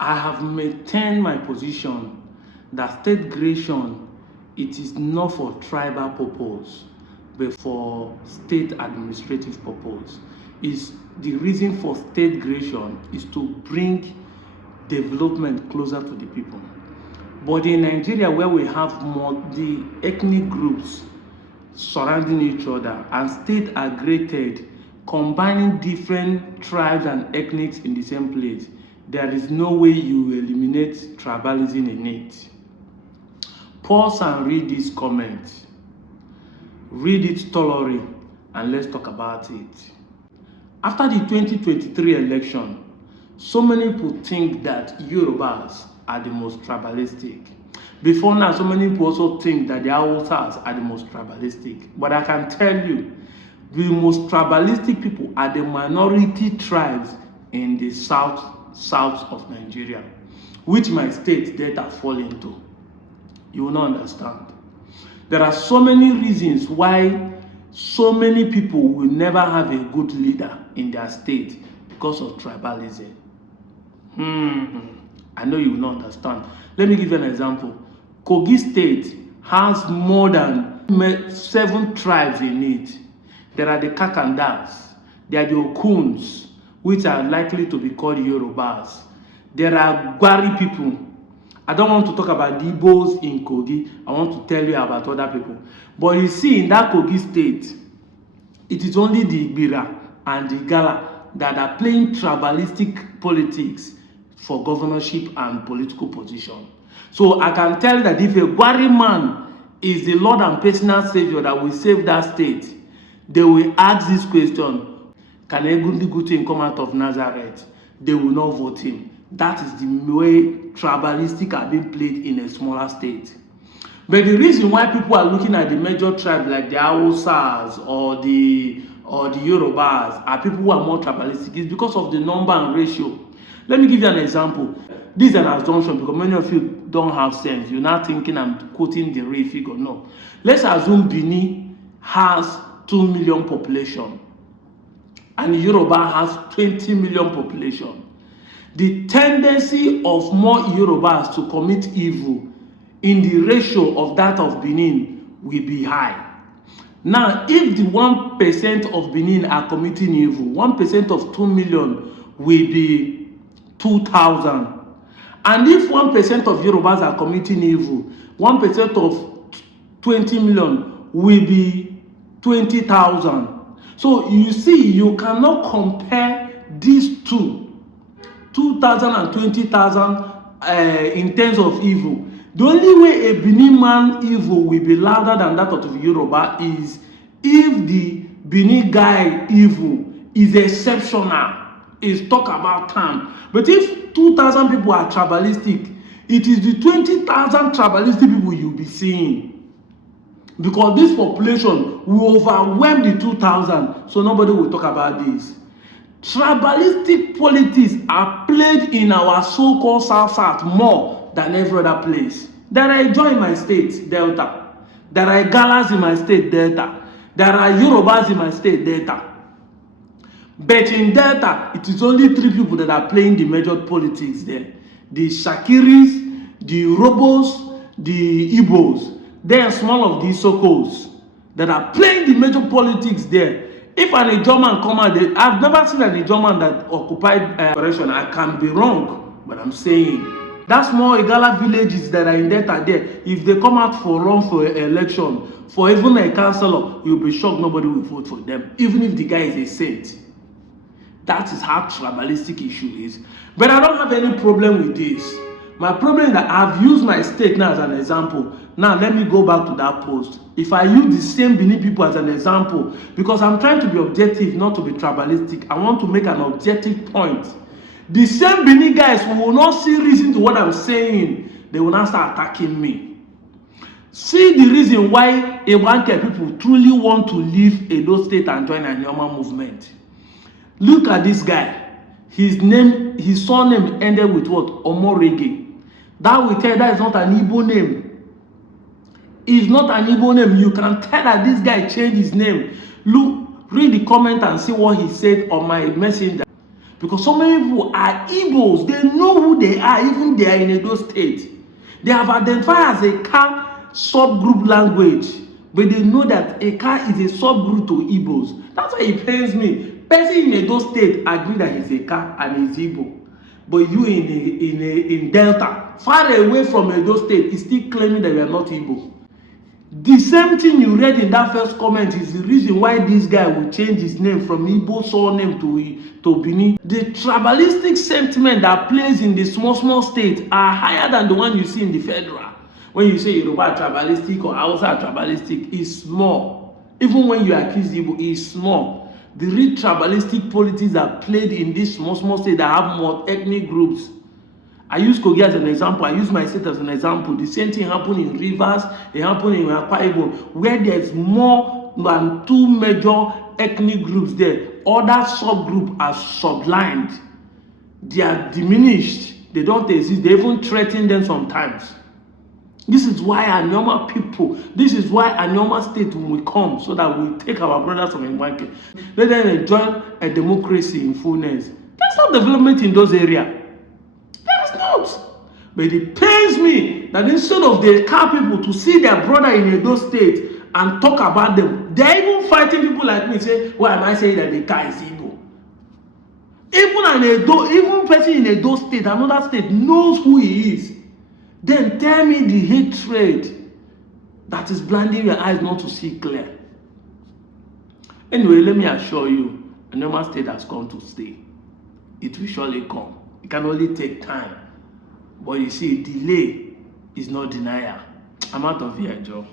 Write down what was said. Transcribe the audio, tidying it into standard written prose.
I have maintained my position that state creation, it is not for tribal purpose, but for state administrative purpose. Is the reason for state creation is to bring development closer to the people. But in Nigeria, where we have multi-ethnic groups surrounding each other and state are created, combining different tribes and ethnics in the same place, there is no way you eliminate tribalism in it. Pause and read this comment. Read it thoroughly and let's talk about it. After the 2023 election, so many people think that Yorubas are the most tribalistic. Before now, so many people also think that the Hausas are the most tribalistic. But I can tell you, the most tribalistic people are the minority tribes in the south of Nigeria, which my state Delta fall into. You will not understand. There are so many reasons why so many people will never have a good leader in their state because of tribalism. I know you will not understand. Let me give you an example. Kogi State has more than 7 tribes in it. There are the Kakandas, there are the Okuns, which are likely to be called Yorubas. There are Gwari people. I don't want to talk about the Igbos in Kogi. I want to tell you about other people. But you see, in that Kogi State, it is only the Ibira and the Gala that are playing tribalistic politics for governorship and political position. So I can tell you that if a Gwari man is the Lord and personal Savior that will save that state, they will ask this question, can a good thing come out of Nazareth? They will not vote him. That is the way tribalistic are being played in a smaller state. But the reason why people are looking at the major tribes like the Hausas or the Yorubas are people who are more tribalistic is because of the number and ratio. Let me give you an example. This is an assumption because many of you don't have sense. You're not thinking I'm quoting the real figure. No. Let's assume Benin has 2 million population and Yoruba has 20 million population. The tendency of more Yorubas to commit evil in the ratio of that of Benin will be high. Now, if the 1% of Benin are committing evil, 1% of 2 million will be 2,000. And if 1% of Yorubas are committing evil, 1% of 20 million will be 20,000. So you see, you cannot compare these two, 2,000 and 20,000 in terms of evil. The only way a Benin man evil will be louder than that of Yoruba is if the Benin guy evil is exceptional, is talk about time. But if 2,000 people are tribalistic, it is the 20,000 tribalistic people you'll be seeing. Because this population will overwhelm the 2,000, so nobody will talk about this. Tribalistic politics are played in our so-called South more than every other place. There are Ijaw in my state, Delta. There are Galas in my state, Delta. There are Yorubas in my state, Delta. But in Delta, it is only 3 people that are playing the major politics there. The Shakiris, the Robos, the Igbos. They are small of these Sokos that are playing the major politics there. If an Ijaw man come out, I've never seen an Ijaw man that occupied operation. I can be wrong, but I'm saying that small Igala villages that are in Delta there, if they come out for run for election, for even a councillor, you'll be shocked nobody will vote for them, even if the guy is a saint. That is how tribalistic issue is. But I don't have any problem with this. My problem is that I've used my state now as an example. Now let me go back to that post. If I use the same Benin people as an example, because I'm trying to be objective, not to be tribalistic, I want to make an objective point. The same Benin guys who will not see reason to what I'm saying, they will not start attacking me. See the reason why Igbanke people truly want to leave Edo State and join Anioma movement. Look at this guy. His surname ended with what? Omorege. That will tell you that is not an Igbo name. It's not an Igbo name. You can tell that this guy changed his name. Look, read the comment and see what he said on my messenger. Because so many people are Igbos. They know who they are, even they are in Edo State. They have identified as a Ka subgroup language, but they know that Eka is a subgroup to Igbos. That's why it pains me. Person in Edo State agree that he's Eka and he's Igbo. But you in Delta, far away from Edo State, is still claiming that you are not Igbo. The same thing you read in that first comment is the reason why this guy will change his name from Igbo surname to Bini. The tribalistic sentiment that plays in the small states are higher than the one you see in the federal. When you say Yoruba tribalistic or Hausa tribalistic, is small. Even when you accuse Igbo, is small. The real tribalistic politics are played in these small states that have more ethnic groups. I use Kogi as an example. I use my state as an example. The same thing happened in Rivers. It happened in Akwa Ibom, where there's more than 2 major ethnic groups there. Other subgroups are sublined. They are diminished. They don't exist. They even threaten them sometimes. This is why Anioma people, this is why Anioma state will come, so that we take our brothers from Igbanke. Let them enjoy a democracy in fullness. There's no development in those areas. Not. But it pains me that instead of the car people to see their brother in Edo State and talk about them, they're even fighting people like me. Say, why am I saying that the car is Igbo? Even person in Edo State, another state, knows who he is. Then tell me the hatred that is blinding your eyes not to see clear. Anyway, let me assure you, Anioma state has come to stay. It will surely come. It can only take time. But you see, delay is not denial. I'm out of here, Joe.